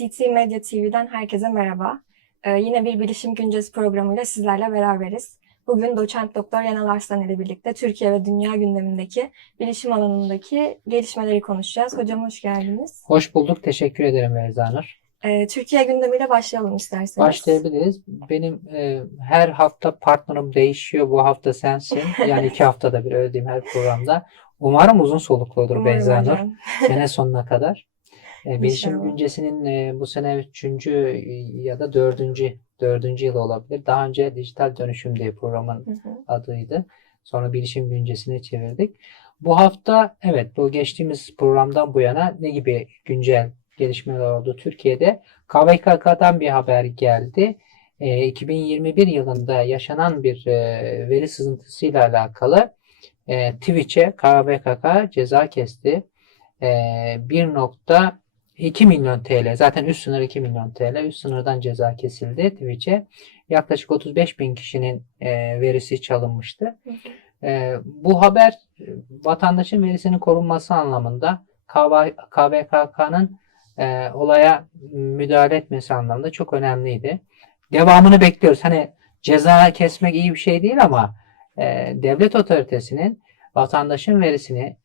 ICT Medya TV'den herkese merhaba. Ee, yine bir Bilişim Güncesi programıyla sizlerle beraberiz. Bugün doçent doktor Yanal Arslan ile birlikte Türkiye ve dünya gündemindeki bilişim alanındaki gelişmeleri konuşacağız. Hocam hoş geldiniz. Hoş bulduk. Teşekkür ederim Verzanur. Ee, Türkiye gündemiyle başlayalım isterseniz. Başlayabiliriz. Benim e, her hafta partnerim değişiyor. Bu hafta sensin. Yani iki haftada bir öyle diyeyim her programda. Umarım uzun soluklu olur Beyzanur. Sene sonuna kadar. E, Bilişim. Güncesi'nin e, bu sene üçüncü ya da dördüncü, dördüncü yılı olabilir. Daha önce Dijital Dönüşüm diye programın Hı hı. adıydı. Sonra Bilişim Güncesi'ne çevirdik. Bu hafta evet bu geçtiğimiz programdan bu yana ne gibi güncel gelişmeler oldu Türkiye'de? KVKK'dan bir haber geldi. E, 2021 yılında yaşanan bir e, veri sızıntısıyla alakalı e, Twitch'e KVKK ceza kesti. E, 1.2 milyon TL zaten üst sınır 2 milyon TL üst sınırdan ceza kesildi Twitch'e. Yaklaşık 35 bin kişinin e, verisi çalınmıştı. Hı hı. E, bu haber e, vatandaşın verisinin korunması anlamında KV KVKK'nın e, olaya müdahale etmesi anlamında çok önemliydi. Devamını bekliyoruz. Hani ceza kesmek iyi bir şey değil ama e, devlet otoritesinin vatandaşın verisini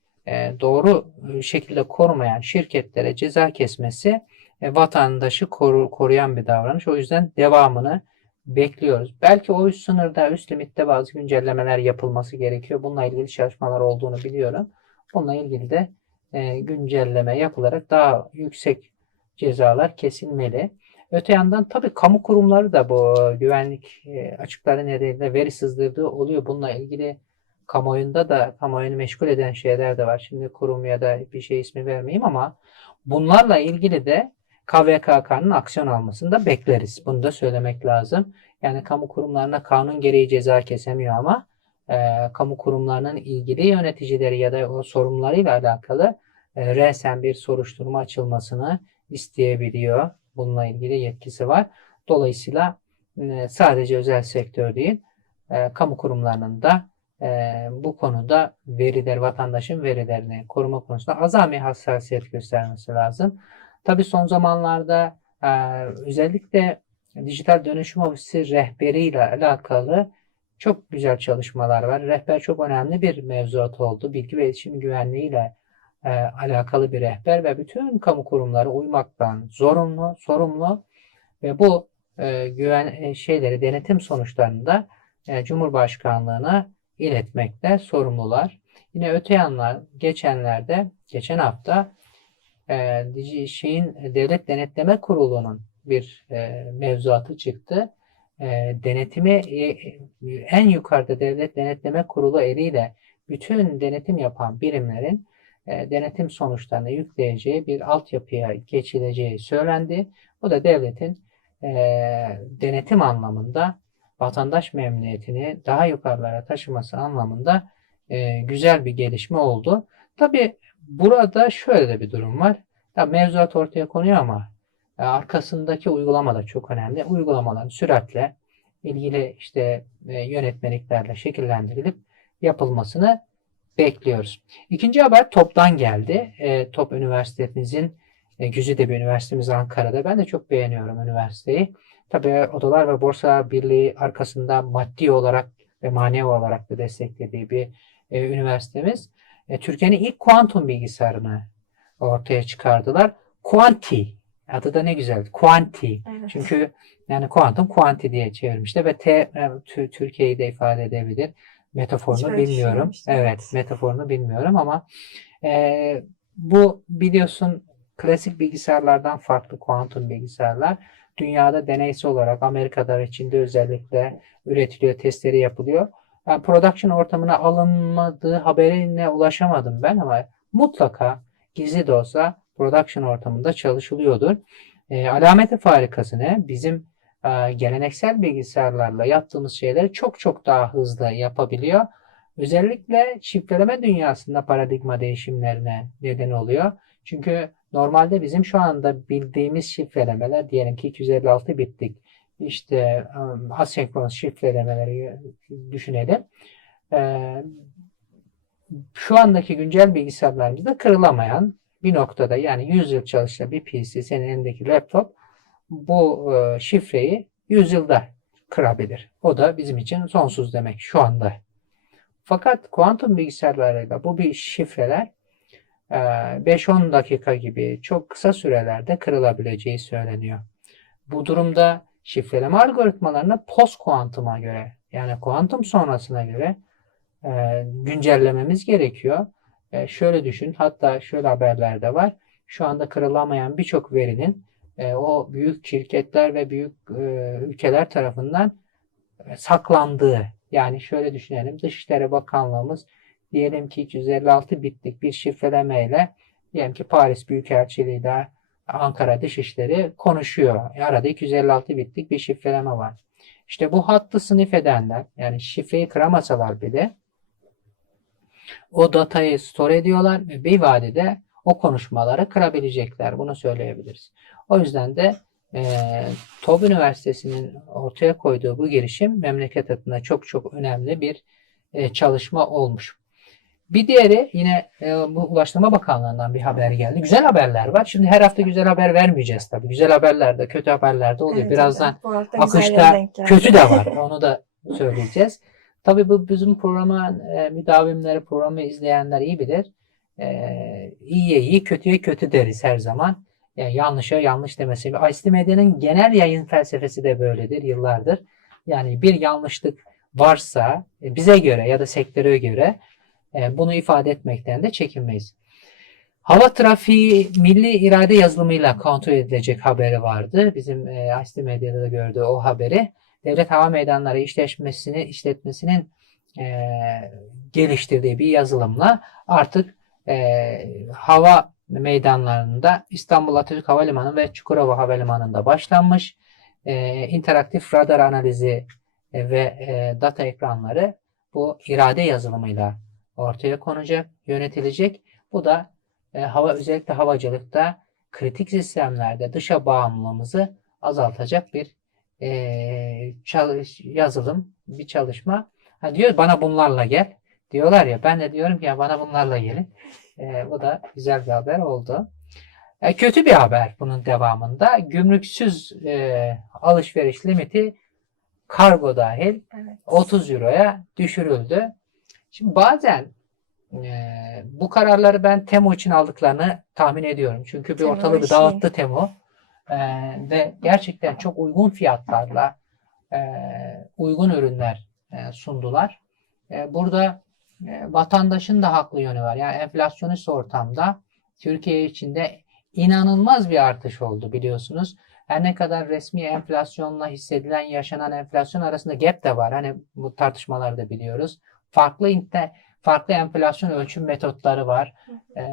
doğru şekilde korumayan şirketlere ceza kesmesi e, vatandaşı koru- koruyan bir davranış. O yüzden devamını bekliyoruz. Belki o üst sınırda, üst limitte bazı güncellemeler yapılması gerekiyor. Bununla ilgili çalışmalar olduğunu biliyorum. Bununla ilgili de e, güncelleme yapılarak daha yüksek cezalar kesilmeli. Öte yandan tabii kamu kurumları da bu güvenlik e, açıkları nedeniyle veri sızdırdığı oluyor. Bununla ilgili kamuoyunda da kamuoyunu meşgul eden şeyler de var. Şimdi kurum ya da bir şey ismi vermeyeyim ama bunlarla ilgili de KVKK'nın aksiyon almasını da bekleriz. Bunu da söylemek lazım. Yani kamu kurumlarına kanun gereği ceza kesemiyor ama e, kamu kurumlarının ilgili yöneticileri ya da o sorumlularıyla alakalı e, resen bir soruşturma açılmasını isteyebiliyor. Bununla ilgili yetkisi var. Dolayısıyla e, sadece özel sektör değil, e, kamu kurumlarının da e, bu konuda veriler, vatandaşın verilerini koruma konusunda azami hassasiyet göstermesi lazım. Tabii son zamanlarda e, özellikle dijital dönüşüm ofisi rehberiyle alakalı çok güzel çalışmalar var. Rehber çok önemli bir mevzuat oldu. Bilgi ve iletişim güvenliğiyle e, alakalı bir rehber ve bütün kamu kurumları uymaktan zorunlu, sorumlu ve bu e, güven e, şeyleri denetim sonuçlarını da e, Cumhurbaşkanlığına iletmekte sorumlular. Yine öte yandan geçenlerde, geçen hafta e, şeyin Devlet Denetleme Kurulu'nun bir e, mevzuatı çıktı. E, denetimi e, en yukarıda Devlet Denetleme Kurulu eliyle bütün denetim yapan birimlerin e, denetim sonuçlarını yükleyeceği bir altyapıya geçileceği söylendi. Bu da devletin e, denetim anlamında vatandaş memnuniyetini daha yukarılara taşıması anlamında e, güzel bir gelişme oldu. Tabii burada şöyle de bir durum var. Ya mevzuat ortaya konuyor ama e, arkasındaki uygulama da çok önemli. Uygulamaların süratle ilgili işte e, yönetmeliklerle şekillendirilip yapılmasını bekliyoruz. İkinci haber TOP'tan geldi. E, TOP Üniversitemizin e, güzide bir üniversitemiz Ankara'da. Ben de çok beğeniyorum üniversiteyi. Tabii Odalar ve Borsa Birliği arkasında maddi olarak ve manevi olarak da desteklediği bir e, üniversitemiz. E, Türkiye'nin ilk kuantum bilgisayarını ortaya çıkardılar. Quanti. Adı da ne güzel. Quanti. Evet. Çünkü yani kuantum kuanti diye çevirmişler ve T e, Tü- Türkiye'yi de ifade edebilir. Metaforunu Hiç bilmiyorum. evet. metaforunu bilmiyorum ama e, bu biliyorsun klasik bilgisayarlardan farklı kuantum bilgisayarlar. Dünyada deneysel olarak Amerika'da ve Çin'de özellikle üretiliyor, testleri yapılıyor. Yani production ortamına alınmadığı haberine ulaşamadım ben ama mutlaka gizli de olsa production ortamında çalışılıyordur. E, alameti farikası ne? Bizim e, geleneksel bilgisayarlarla yaptığımız şeyleri çok çok daha hızlı yapabiliyor. Özellikle şifreleme dünyasında paradigma değişimlerine neden oluyor. Çünkü normalde bizim şu anda bildiğimiz şifrelemeler diyelim ki 256 bitlik işte um, asenkron şifrelemeleri düşünelim. Şu andaki güncel bilgisayarlarımızda kırılamayan bir noktada yani 100 yıl çalışsa bir PC senin elindeki laptop bu e, şifreyi 100 yılda kırabilir. O da bizim için sonsuz demek şu anda. Fakat kuantum bilgisayarlarıyla bu bir şifreler 5-10 dakika gibi çok kısa sürelerde kırılabileceği söyleniyor. Bu durumda şifreleme algoritmalarını post kuantuma göre yani kuantum sonrasına göre e, güncellememiz gerekiyor. E, şöyle düşün, hatta şöyle haberler de var. Şu anda kırılamayan birçok verinin e, o büyük şirketler ve büyük e, ülkeler tarafından e, saklandığı. Yani şöyle düşünelim, Dışişleri Bakanlığımız diyelim ki 256 bitlik bir şifrelemeyle diyelim ki Paris Büyükelçiliği ile Ankara Dışişleri konuşuyor. Arada 256 bitlik bir şifreleme var. İşte bu hattı sınıf edenler yani şifreyi kıramasalar bile o datayı store ediyorlar ve bir vadede o konuşmaları kırabilecekler. Bunu söyleyebiliriz. O yüzden de e, TOB Üniversitesi'nin ortaya koyduğu bu girişim memleket adına çok çok önemli bir e, çalışma olmuş. Bir diğeri yine e, bu Ulaştırma Bakanlığı'ndan bir haber geldi. Güzel haberler var. Şimdi her hafta güzel haber vermeyeceğiz tabii. Güzel haberler de kötü haberler de oluyor. Evet, Birazdan evet. Akışta kötü de var. Onu da söyleyeceğiz. Tabii bu bizim programa e, müdavimleri, programı izleyenler iyi bilir. E, iyiye iyi, kötüye kötü deriz her zaman. Yani yanlışa yanlış demesi. ICT Medya'nın genel yayın felsefesi de böyledir yıllardır. Yani bir yanlışlık varsa e, bize göre ya da sektöre göre e, bunu ifade etmekten de çekinmeyiz. Hava trafiği milli irade yazılımıyla kontrol edilecek haberi vardı. Bizim e, ICT Medya'da da gördüğü o haberi. Devlet Hava Meydanları işletmesini, işletmesinin e, geliştirdiği bir yazılımla artık e, hava meydanlarında İstanbul Atatürk Havalimanı ve Çukurova Havalimanı'nda başlanmış. E, interaktif radar analizi e, ve e, data ekranları bu irade yazılımıyla ortaya konacak, yönetilecek. Bu da e, hava özellikle havacılıkta kritik sistemlerde dışa bağımlılığımızı azaltacak bir e, çalış, yazılım, bir çalışma. Ha diyor bana bunlarla gel. Diyorlar ya ben de diyorum ki ya bana bunlarla gelin. E, bu da güzel bir haber oldu. E, kötü bir haber bunun devamında. Gümrüksüz e, alışveriş limiti kargo dahil Evet. 30 euroya düşürüldü. Şimdi bazen e, bu kararları ben Temu için aldıklarını tahmin ediyorum. Çünkü bir Temu ortalığı işi. dağıttı Temu. E, ve gerçekten çok uygun fiyatlarla e, uygun ürünler e, sundular. E, burada e, vatandaşın da haklı yönü var. Yani enflasyonist ortamda Türkiye içinde inanılmaz bir artış oldu biliyorsunuz. Her ne kadar resmi enflasyonla hissedilen, yaşanan enflasyon arasında gap de var. Hani bu tartışmaları da biliyoruz. Farklı inte, farklı enflasyon ölçüm metotları var. E,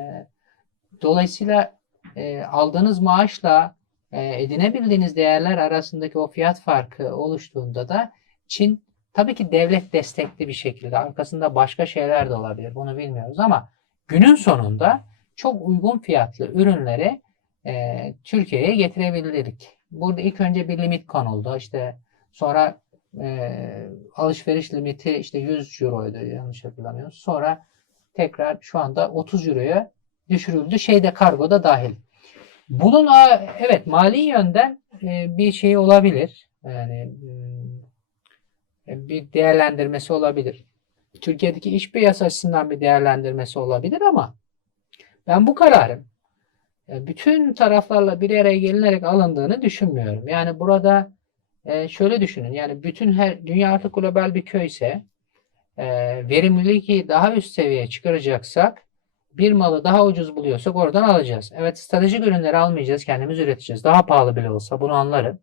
dolayısıyla e, aldığınız maaşla e, edinebildiğiniz değerler arasındaki o fiyat farkı oluştuğunda da Çin tabii ki devlet destekli bir şekilde arkasında başka şeyler de olabilir. Bunu bilmiyoruz ama günün sonunda çok uygun fiyatlı ürünleri e, Türkiye'ye getirebildik. Burada ilk önce bir limit konuldu. İşte sonra e, alışveriş limiti işte 100 euroydu yanlış hatırlamıyorum. Sonra tekrar şu anda 30 euroya düşürüldü. Şeyde kargo da dahil. Bunun evet mali yönden e, bir şey olabilir. Yani hmm, bir değerlendirmesi olabilir. Türkiye'deki iş piyasası açısından bir değerlendirmesi olabilir ama ben bu kararın e, bütün taraflarla bir araya gelinerek alındığını düşünmüyorum. Yani burada e, şöyle düşünün. Yani bütün her dünya artık global bir köyse e, verimliliği daha üst seviyeye çıkaracaksak bir malı daha ucuz buluyorsak oradan alacağız. Evet stratejik ürünleri almayacağız, kendimiz üreteceğiz. Daha pahalı bile olsa bunu anlarım.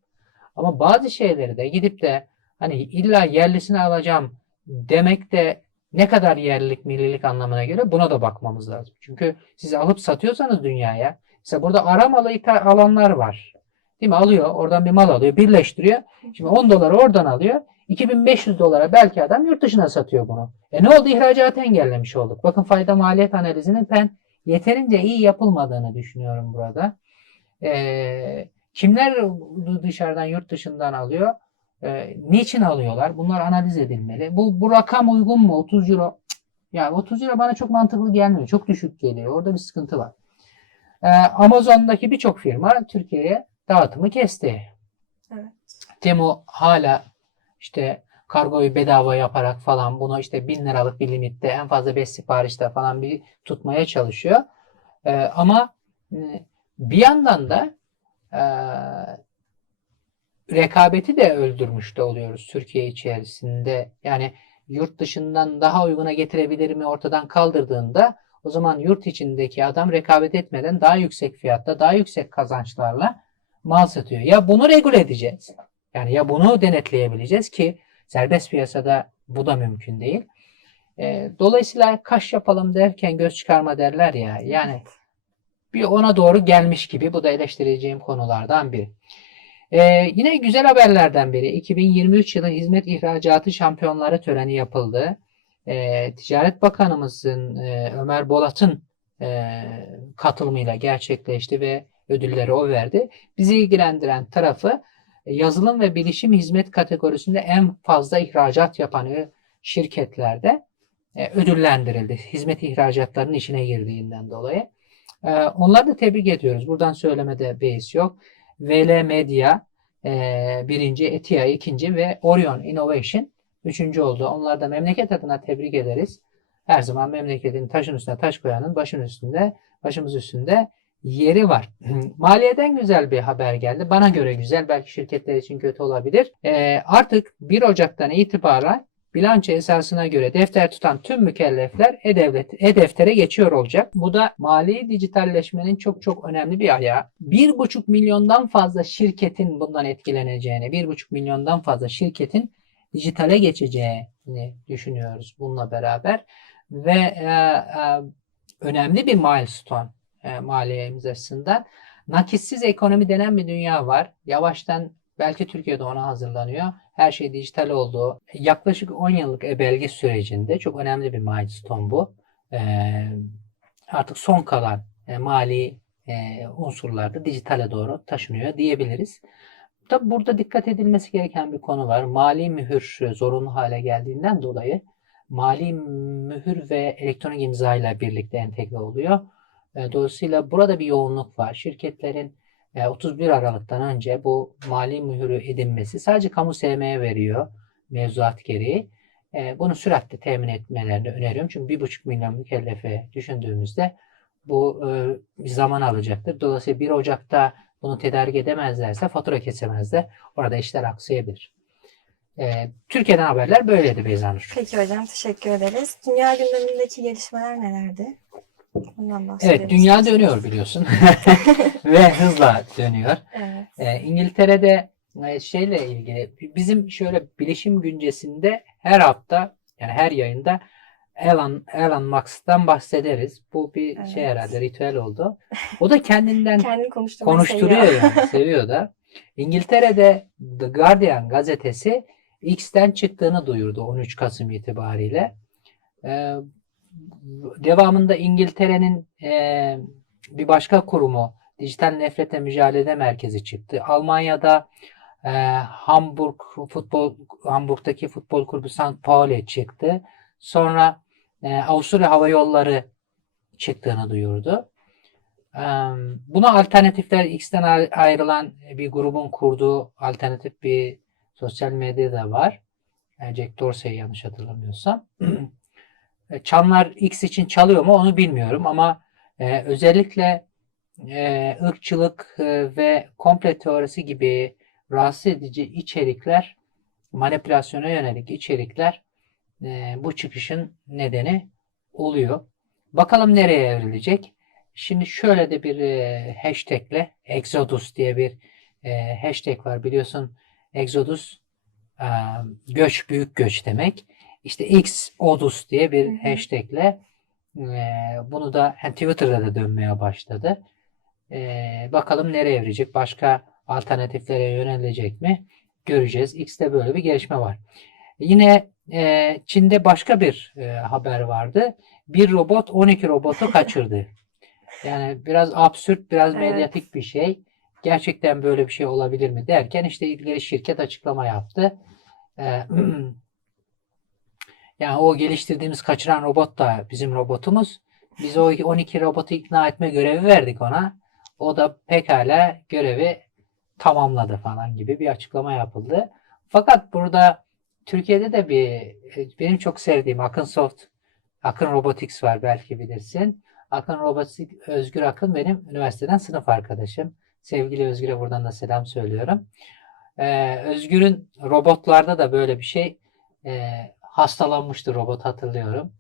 Ama bazı şeyleri de gidip de hani illa yerlisini alacağım demek de ne kadar yerlilik, millilik anlamına göre buna da bakmamız lazım. Çünkü siz alıp satıyorsanız dünyaya, mesela burada ara malı alanlar var. Değil mi? Alıyor, oradan bir mal alıyor, birleştiriyor. Şimdi 10 doları oradan alıyor. 2500 dolara belki adam yurt dışına satıyor bunu. E ne oldu? İhracatı engellemiş olduk. Bakın fayda maliyet analizinin ben yeterince iyi yapılmadığını düşünüyorum burada. E, kimler dışarıdan, yurt dışından alıyor? E, niçin alıyorlar? Bunlar analiz edilmeli. Bu, bu rakam uygun mu? 30 euro. Yani 30 euro bana çok mantıklı gelmiyor. Çok düşük geliyor. Orada bir sıkıntı var. Ee, Amazon'daki birçok firma Türkiye'ye dağıtımı kesti. Evet. Temu hala işte kargoyu bedava yaparak falan bunu işte 1000 liralık bir limitte en fazla 5 siparişte falan bir tutmaya çalışıyor. Ee, ama e, bir yandan da e, rekabeti de öldürmüş de oluyoruz Türkiye içerisinde. Yani yurt dışından daha uyguna getirebilir mi ortadan kaldırdığında o zaman yurt içindeki adam rekabet etmeden daha yüksek fiyatta, daha yüksek kazançlarla mal satıyor. Ya bunu regüle edeceğiz. Yani ya bunu denetleyebileceğiz ki serbest piyasada bu da mümkün değil. E, dolayısıyla kaş yapalım derken göz çıkarma derler ya. Yani bir ona doğru gelmiş gibi. Bu da eleştireceğim konulardan biri. Ee, yine güzel haberlerden biri. 2023 yılı hizmet ihracatı şampiyonları töreni yapıldı. Ee, Ticaret Bakanımızın e, Ömer Bolat'ın e, katılımıyla gerçekleşti ve ödülleri o verdi. Bizi ilgilendiren tarafı e, yazılım ve bilişim hizmet kategorisinde en fazla ihracat yapan e, şirketlerde e, ödüllendirildi. Hizmet ihracatlarının içine girdiğinden dolayı. Ee, Onları da tebrik ediyoruz. Buradan söylemede beis yok. VL Media e, birinci, Etia ikinci ve Orion Innovation üçüncü oldu. Onları da memleket adına tebrik ederiz. Her zaman memleketin taşın üstüne taş koyanın başın üstünde, başımız üstünde yeri var. Maliyeden güzel bir haber geldi. Bana göre güzel, belki şirketler için kötü olabilir. Ee, artık 1 Ocak'tan itibaren bilanço esasına göre defter tutan tüm mükellefler e-devlet, e-deftere geçiyor olacak. Bu da mali dijitalleşmenin çok çok önemli bir ayağı. 1,5 milyondan fazla şirketin bundan etkileneceğini, 1,5 milyondan fazla şirketin dijitale geçeceğini düşünüyoruz bununla beraber. Ve e, e, önemli bir milestone e, maliyemiz açısından. Nakitsiz ekonomi denen bir dünya var. Yavaştan belki Türkiye'de ona hazırlanıyor. Her şey dijital olduğu yaklaşık 10 yıllık e-belge sürecinde çok önemli bir milestone bu. E, artık son kalan e, mali e, unsurlar da dijitale doğru taşınıyor diyebiliriz. Tabi burada dikkat edilmesi gereken bir konu var. Mali mühür zorunlu hale geldiğinden dolayı mali mühür ve elektronik imza ile birlikte entegre oluyor. E, Dolayısıyla burada bir yoğunluk var. Şirketlerin e, 31 Aralık'tan önce bu mali mühürü edinmesi sadece kamu SM'ye veriyor mevzuat gereği. E, Bunu süratle temin etmelerini öneriyorum. Çünkü 1,5 milyon mükellefe düşündüğümüzde bu e, bir zaman alacaktır. Dolayısıyla 1 Ocak'ta bunu tedarik edemezlerse fatura kesemezler. Orada işler aksayabilir. E, Türkiye'den haberler böyleydi Beyza Nur. Peki hocam teşekkür ederiz. Dünya gündemindeki gelişmeler nelerdi? Evet, dünya dönüyor biliyorsun. Ve hızla dönüyor. Evet. E, İngiltere'de e, şeyle ilgili bizim şöyle bilişim güncesinde her hafta yani her yayında Elon, Elon Musk'tan bahsederiz. Bu bir şey Evet. herhalde ritüel oldu. O da kendinden Kendini konuşturuyor seviyor. yani seviyor da. İngiltere'de The Guardian gazetesi X'ten çıktığını duyurdu 13 Kasım itibariyle. Ee, devamında İngiltere'nin e, bir başka kurumu Dijital Nefrete Mücadele Merkezi çıktı. Almanya'da e, Hamburg futbol Hamburg'daki futbol kulübü St. Pauli çıktı. Sonra e, Avusturya Hava Yolları çıktığını duyurdu. Ee, Buna alternatifler X'ten ay- ayrılan bir grubun kurduğu alternatif bir sosyal medya da var. E, Jack Dorsey yanlış hatırlamıyorsam. E, Çanlar X için çalıyor mu onu bilmiyorum ama e, özellikle e, ırkçılık e, ve komple teorisi gibi rahatsız edici içerikler, manipülasyona yönelik içerikler e, bu çıkışın nedeni oluyor. Bakalım nereye evrilecek? Şimdi şöyle de bir e, hashtagle Exodus diye bir e, hashtag var biliyorsun. Exodus e, göç büyük göç demek. İşte X Odus diye bir hashtagle e, bunu da yani Twitter'da da dönmeye başladı. E, bakalım nereye evrilecek? Başka alternatiflere yönelecek mi? Göreceğiz. X'te böyle bir gelişme var. Yine e, Çin'de başka bir e, haber vardı. Bir robot 12 robotu kaçırdı. Yani biraz absürt, biraz Evet. medyatik bir şey. Gerçekten böyle bir şey olabilir mi derken işte ilgili şirket açıklama yaptı. Ee, yani o geliştirdiğimiz kaçıran robot da bizim robotumuz. Biz o 12 robotu ikna etme görevi verdik ona. O da pekala görevi tamamladı falan gibi bir açıklama yapıldı. Fakat burada Türkiye'de de bir benim çok sevdiğim Akın Soft, Akın Robotics var belki bilirsin. Akın Robotics, Özgür Akın benim üniversiteden sınıf arkadaşım. Sevgili Özgür'e buradan da selam söylüyorum. Ee, Özgür'ün robotlarda da böyle bir şey e, hastalanmıştı robot hatırlıyorum.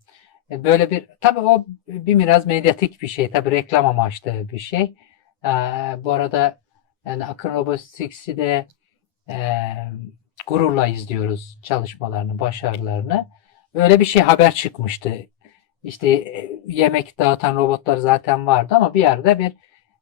E, böyle bir tabii o bir biraz medyatik bir şey. Tabii reklam amaçlı bir şey. Ee, bu arada yani Akın Robotics'i de e, gururla izliyoruz çalışmalarını, başarılarını. Öyle bir şey haber çıkmıştı. İşte e, yemek dağıtan robotlar zaten vardı ama bir yerde bir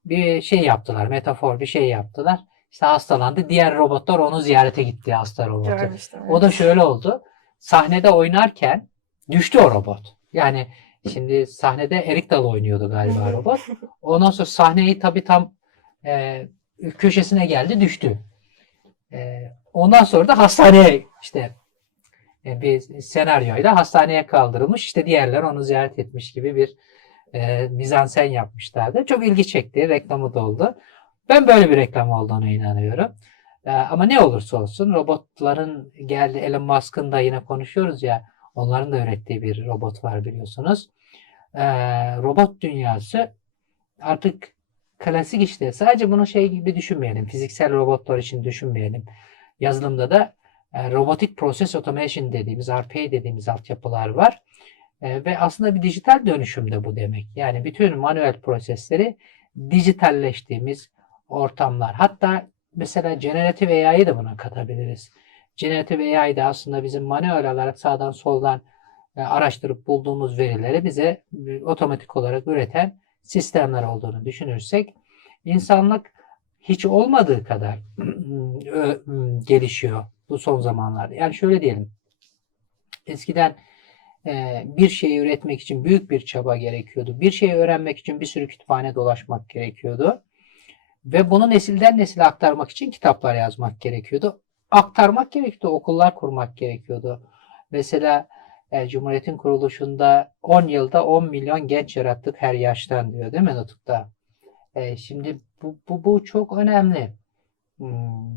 bir şey yaptılar, metafor bir şey yaptılar. İşte hastalandı. Diğer robotlar onu ziyarete gitti hasta robotu. Görmüştüm. O da evet. şöyle oldu. Sahnede oynarken düştü o robot. Yani şimdi sahnede Erik Dalı oynuyordu galiba robot. Ondan sonra sahneyi tabii tam e, köşesine geldi düştü. E, ondan sonra da hastaneye işte e, bir senaryoyla hastaneye kaldırılmış. İşte diğerler onu ziyaret etmiş gibi bir e, mizansen yapmışlardı. Çok ilgi çekti. Reklamı da oldu. Ben böyle bir reklam olduğuna inanıyorum. E, ama ne olursa olsun robotların geldi Elon Musk'ın da yine konuşuyoruz ya onların da ürettiği bir robot var biliyorsunuz. E, robot dünyası artık klasik işte sadece bunu şey gibi düşünmeyelim. Fiziksel robotlar için düşünmeyelim. Yazılımda da e, Robotic Process Automation dediğimiz RPA dediğimiz altyapılar var. E, ve aslında bir dijital dönüşüm de bu demek. Yani bütün manuel prosesleri dijitalleştiğimiz ortamlar. Hatta mesela Generative AI'yı da buna katabiliriz. Generative AI de aslında bizim manuel olarak sağdan soldan e, araştırıp bulduğumuz verileri bize e, otomatik olarak üreten sistemler olduğunu düşünürsek insanlık hiç olmadığı kadar gelişiyor bu son zamanlarda. Yani şöyle diyelim. Eskiden e, bir şeyi üretmek için büyük bir çaba gerekiyordu. Bir şeyi öğrenmek için bir sürü kütüphane dolaşmak gerekiyordu. Ve bunu nesilden nesile aktarmak için kitaplar yazmak gerekiyordu. Aktarmak gerekiyordu, okullar kurmak gerekiyordu. Mesela e, Cumhuriyet'in kuruluşunda 10 yılda 10 milyon genç yarattık her yaştan diyor değil mi Nutuk'ta? E, şimdi bu, bu, bu çok önemli. Hmm.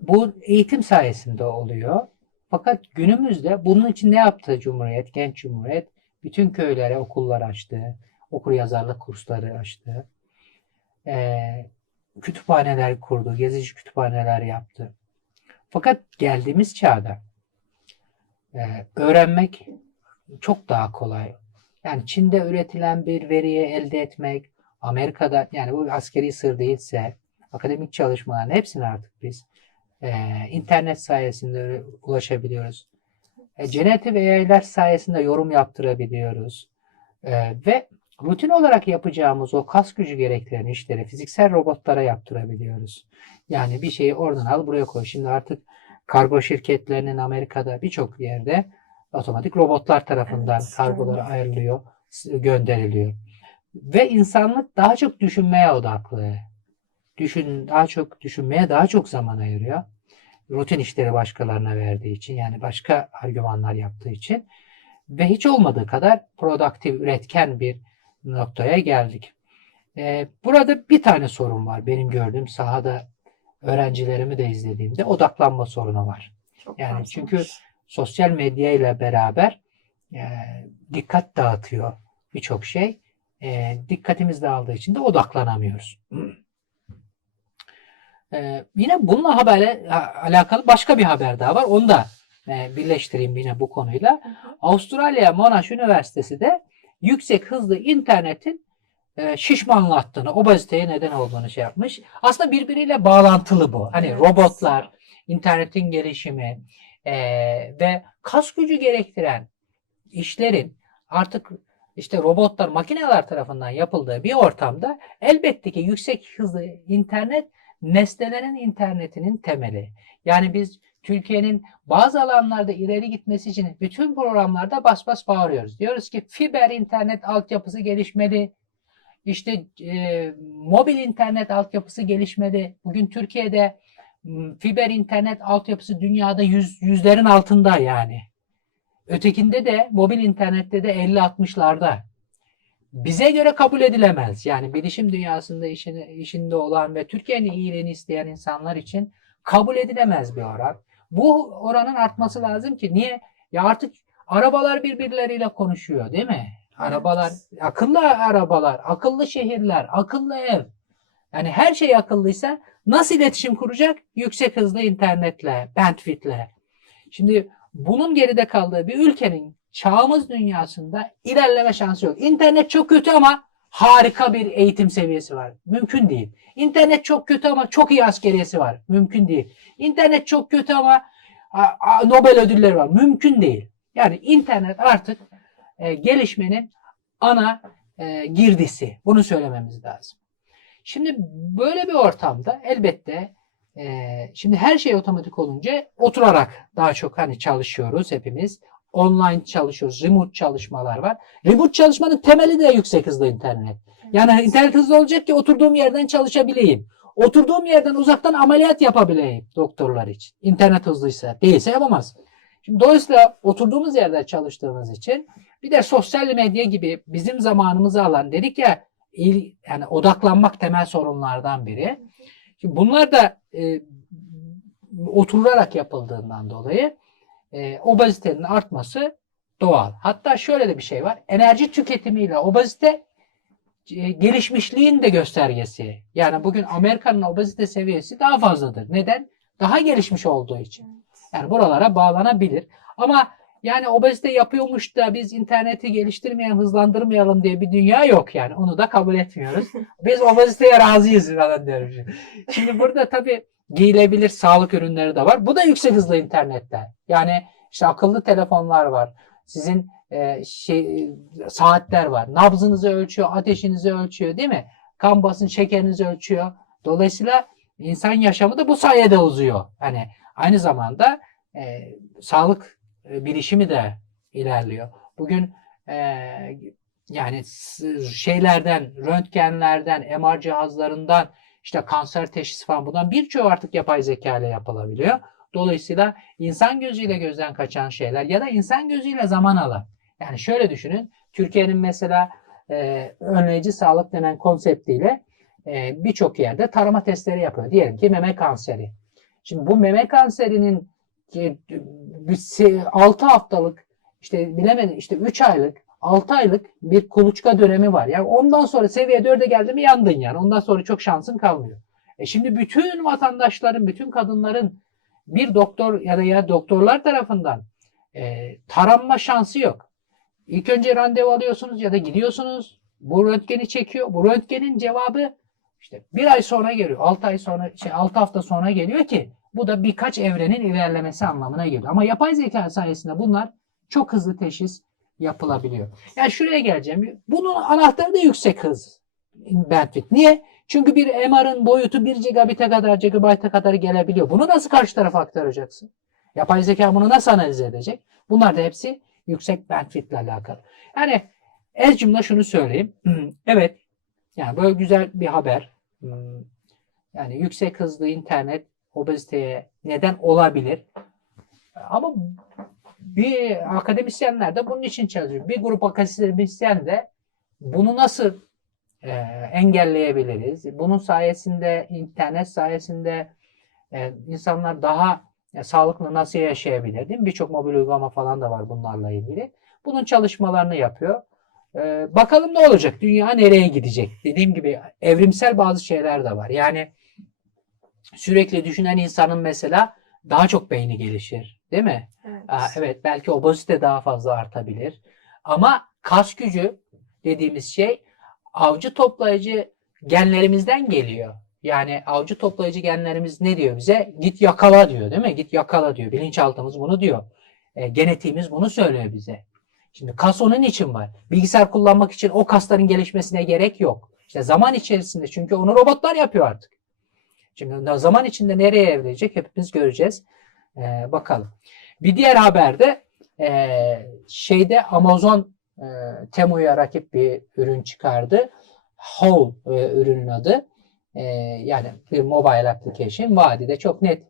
Bu eğitim sayesinde oluyor. Fakat günümüzde bunun için ne yaptı Cumhuriyet, Genç Cumhuriyet? Bütün köylere okullar açtı, okur yazarlık kursları açtı. Ee, kütüphaneler kurdu, gezici kütüphaneler yaptı. Fakat geldiğimiz çağda e, öğrenmek çok daha kolay. Yani Çin'de üretilen bir veriyi elde etmek, Amerika'da yani bu askeri sır değilse akademik çalışmaların hepsini artık biz e, internet sayesinde ulaşabiliyoruz. E, Generative AI'ler sayesinde yorum yaptırabiliyoruz. E, ve rutin olarak yapacağımız o kas gücü gerektiren işleri fiziksel robotlara yaptırabiliyoruz. Yani bir şeyi oradan al buraya koy. Şimdi artık kargo şirketlerinin Amerika'da birçok yerde otomatik robotlar tarafından Evet, kargoları evet. ayrılıyor, gönderiliyor. Ve insanlık daha çok düşünmeye odaklı. Düşün, daha çok düşünmeye daha çok zaman ayırıyor. Rutin işleri başkalarına verdiği için yani başka argümanlar yaptığı için ve hiç olmadığı kadar produktif, üretken bir noktaya geldik. Ee, burada bir tane sorun var benim gördüğüm sahada öğrencilerimi de izlediğimde odaklanma sorunu var. Çok Yani fazla. çünkü sosyal medya ile beraber e, dikkat dağıtıyor birçok şey. E, dikkatimiz dağıldığı için de odaklanamıyoruz. E, yine bununla haberle ha- alakalı başka bir haber daha var. Onu da e, birleştireyim yine bu konuyla. Avustralya Monash Üniversitesi de yüksek hızlı internetin e, şişmanlattığını, obeziteye neden olduğunu şey yapmış. Aslında birbiriyle bağlantılı bu. Hani Evet. robotlar, internetin gelişimi e, ve kas gücü gerektiren işlerin artık işte robotlar, makineler tarafından yapıldığı bir ortamda elbette ki yüksek hızlı internet nesnelerin internetinin temeli. Yani biz Türkiye'nin bazı alanlarda ileri gitmesi için bütün programlarda bas bas bağırıyoruz. Diyoruz ki fiber internet altyapısı gelişmeli. İşte e, mobil internet altyapısı gelişmeli. Bugün Türkiye'de fiber internet altyapısı dünyada yüz, yüzlerin altında yani. Ötekinde de mobil internette de 50-60'larda. Bize göre kabul edilemez. Yani bilişim dünyasında işini, işinde olan ve Türkiye'nin iyiliğini isteyen insanlar için kabul edilemez bir oran. Bu oranın artması lazım ki niye? Ya artık arabalar birbirleriyle konuşuyor değil mi? Arabalar, akıllı arabalar, akıllı şehirler, akıllı ev. Yani her şey akıllıysa nasıl iletişim kuracak? Yüksek hızlı internetle, bandwidth'le. Şimdi bunun geride kaldığı bir ülkenin çağımız dünyasında ilerleme şansı yok. İnternet çok kötü ama harika bir eğitim seviyesi var. Mümkün değil. İnternet çok kötü ama çok iyi askeriyesi var. Mümkün değil. İnternet çok kötü ama Nobel ödülleri var. Mümkün değil. Yani internet artık e, gelişmenin ana e, girdisi. Bunu söylememiz lazım. Şimdi böyle bir ortamda elbette e, şimdi her şey otomatik olunca oturarak daha çok hani çalışıyoruz hepimiz. Online çalışıyoruz. Remote çalışmalar var. Remote çalışmanın temeli de yüksek hızlı internet. Yani internet hızlı olacak ki oturduğum yerden çalışabileyim. Oturduğum yerden uzaktan ameliyat yapabileyim doktorlar için. İnternet hızlıysa. Değilse yapamaz. Şimdi dolayısıyla oturduğumuz yerde çalıştığımız için bir de sosyal medya gibi bizim zamanımızı alan dedik ya yani odaklanmak temel sorunlardan biri. Şimdi bunlar da e, oturularak yapıldığından dolayı e, obezitenin artması doğal. Hatta şöyle de bir şey var. Enerji tüketimiyle obezite e, gelişmişliğin de göstergesi. Yani bugün Amerika'nın obezite seviyesi daha fazladır. Neden? Daha gelişmiş olduğu için. Yani buralara bağlanabilir. Ama yani obezite yapıyormuş da biz interneti geliştirmeyen, hızlandırmayalım diye bir dünya yok yani. Onu da kabul etmiyoruz. Biz obeziteye razıyız falan diyorum. şimdi. Burada tabii giyilebilir sağlık ürünleri de var. Bu da yüksek hızlı internette. Yani işte akıllı telefonlar var. Sizin e, şey saatler var. Nabzınızı ölçüyor, ateşinizi ölçüyor değil mi? Kan basın şekerinizi ölçüyor. Dolayısıyla insan yaşamı da bu sayede uzuyor. Hani aynı zamanda e, sağlık e, bilişimi de ilerliyor. Bugün e, yani şeylerden, röntgenlerden, MR cihazlarından işte kanser teşhisi falan bundan birçoğu artık yapay zeka ile yapılabiliyor. Dolayısıyla insan gözüyle gözden kaçan şeyler ya da insan gözüyle zaman alan. Yani şöyle düşünün. Türkiye'nin mesela e, önleyici sağlık denen konseptiyle e, birçok yerde tarama testleri yapıyor. Diyelim ki meme kanseri. Şimdi bu meme kanserinin 6 haftalık işte bilemedim işte 3 aylık 6 aylık bir kuluçka dönemi var. Yani ondan sonra seviye 4'e geldi mi yandın yani. Ondan sonra çok şansın kalmıyor. E şimdi bütün vatandaşların, bütün kadınların bir doktor ya da ya doktorlar tarafından e, taranma şansı yok. İlk önce randevu alıyorsunuz ya da gidiyorsunuz. Bu röntgeni çekiyor. Bu röntgenin cevabı işte bir ay sonra geliyor. 6 ay sonra, şey 6 hafta sonra geliyor ki bu da birkaç evrenin ilerlemesi anlamına geliyor. Ama yapay zeka sayesinde bunlar çok hızlı teşhis yapılabiliyor. Yani şuraya geleceğim. Bunun anahtarı da yüksek hız bandwidth. Niye? Çünkü bir MR'ın boyutu 1 gigabit'e kadar, gigabyte'a kadar gelebiliyor. Bunu nasıl karşı tarafa aktaracaksın? Yapay zeka bunu nasıl analiz edecek? Bunlar da hepsi yüksek bandwidth ile alakalı. Yani el cümle şunu söyleyeyim. evet. Yani böyle güzel bir haber. Hmm, Yani yüksek hızlı internet obeziteye neden olabilir. Ama bir akademisyenler de bunun için çalışıyor. Bir grup akademisyen de bunu nasıl e, engelleyebiliriz? Bunun sayesinde, internet sayesinde e, insanlar daha e, sağlıklı nasıl yaşayabilir? Değil mi? Birçok mobil uygulama falan da var bunlarla ilgili. Bunun çalışmalarını yapıyor. E, bakalım ne olacak? Dünya nereye gidecek? Dediğim gibi evrimsel bazı şeyler de var. Yani sürekli düşünen insanın mesela daha çok beyni gelişir. Değil mi? Evet. Aa, evet belki obezite daha fazla artabilir. Ama kas gücü dediğimiz şey avcı toplayıcı genlerimizden geliyor. Yani avcı toplayıcı genlerimiz ne diyor bize? Git yakala diyor değil mi? Git yakala diyor. Bilinçaltımız bunu diyor. E, genetiğimiz bunu söylüyor bize. Şimdi kas onun için var. Bilgisayar kullanmak için o kasların gelişmesine gerek yok. İşte zaman içerisinde çünkü onu robotlar yapıyor artık. Şimdi zaman içinde nereye evrilecek hepimiz göreceğiz. E, bakalım. Bir diğer haberde e, şeyde Amazon e, Temu'ya rakip bir ürün çıkardı. Whole e, ürünün adı. E, yani bir mobile application vadide çok net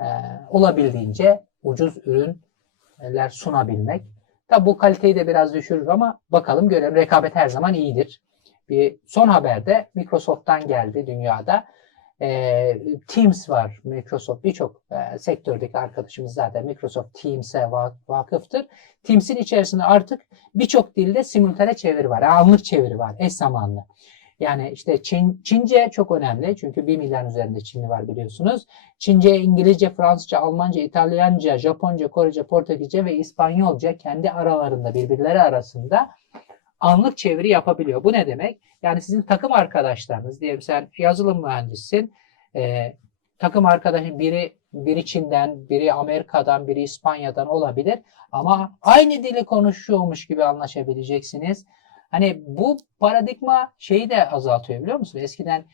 e, olabildiğince ucuz ürünler sunabilmek. Tabi bu kaliteyi de biraz düşürür ama bakalım görelim. Rekabet her zaman iyidir. Bir son haberde Microsoft'tan geldi dünyada. Ee, Teams var Microsoft birçok e, sektördeki arkadaşımız zaten Microsoft Teams'e va- vakıftır. Teams'in içerisinde artık birçok dilde simultane çeviri var. Anlık çeviri var. Eş zamanlı. Yani işte Çin, Çince çok önemli. Çünkü 1 milyar üzerinde Çinli var biliyorsunuz. Çince, İngilizce, Fransızca, Almanca, İtalyanca, Japonca, Korece, Portekizce ve İspanyolca kendi aralarında birbirleri arasında anlık çeviri yapabiliyor. Bu ne demek? Yani sizin takım arkadaşlarınız diyelim sen yazılım mühendissin. Ee, takım arkadaşın biri biri Çin'den, biri Amerika'dan, biri İspanya'dan olabilir. Ama aynı dili konuşuyormuş gibi anlaşabileceksiniz. Hani bu paradigma şeyi de azaltıyor biliyor musun? Eskiden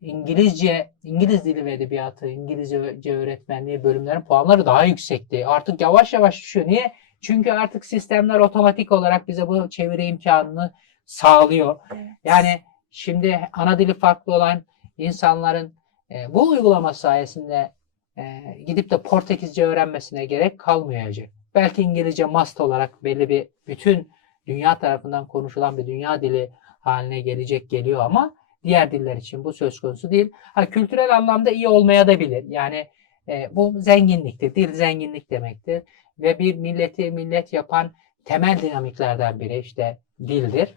İngilizce, İngiliz dili ve edebiyatı, İngilizce öğretmenliği bölümlerin puanları daha yüksekti. Artık yavaş yavaş düşüyor. Niye? Çünkü artık sistemler otomatik olarak bize bu çeviri imkanını sağlıyor. Evet. Yani şimdi ana dili farklı olan insanların e, bu uygulama sayesinde e, gidip de Portekizce öğrenmesine gerek kalmayacak. Belki İngilizce must olarak belli bir bütün dünya tarafından konuşulan bir dünya dili haline gelecek geliyor ama diğer diller için bu söz konusu değil. Ha, kültürel anlamda iyi olmaya da bilir. Yani e, bu zenginliktir. Dil zenginlik demektir. Ve bir milleti millet yapan temel dinamiklerden biri işte dildir.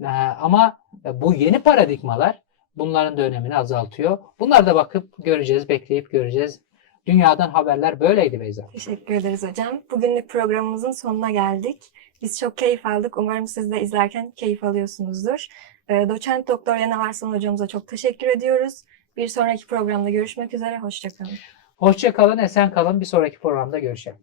E, ama bu yeni paradigmalar bunların da önemini azaltıyor. Bunlar da bakıp göreceğiz, bekleyip göreceğiz. Dünyadan haberler böyleydi Beyza. Teşekkür ederiz hocam. Bugünlük programımızın sonuna geldik. Biz çok keyif aldık. Umarım siz de izlerken keyif alıyorsunuzdur. Ee, Doçent Doktor Yana Varslan hocamıza çok teşekkür ediyoruz. Bir sonraki programda görüşmek üzere. Hoşçakalın. Hoşça kalın, esen kalın. Bir sonraki programda görüşelim.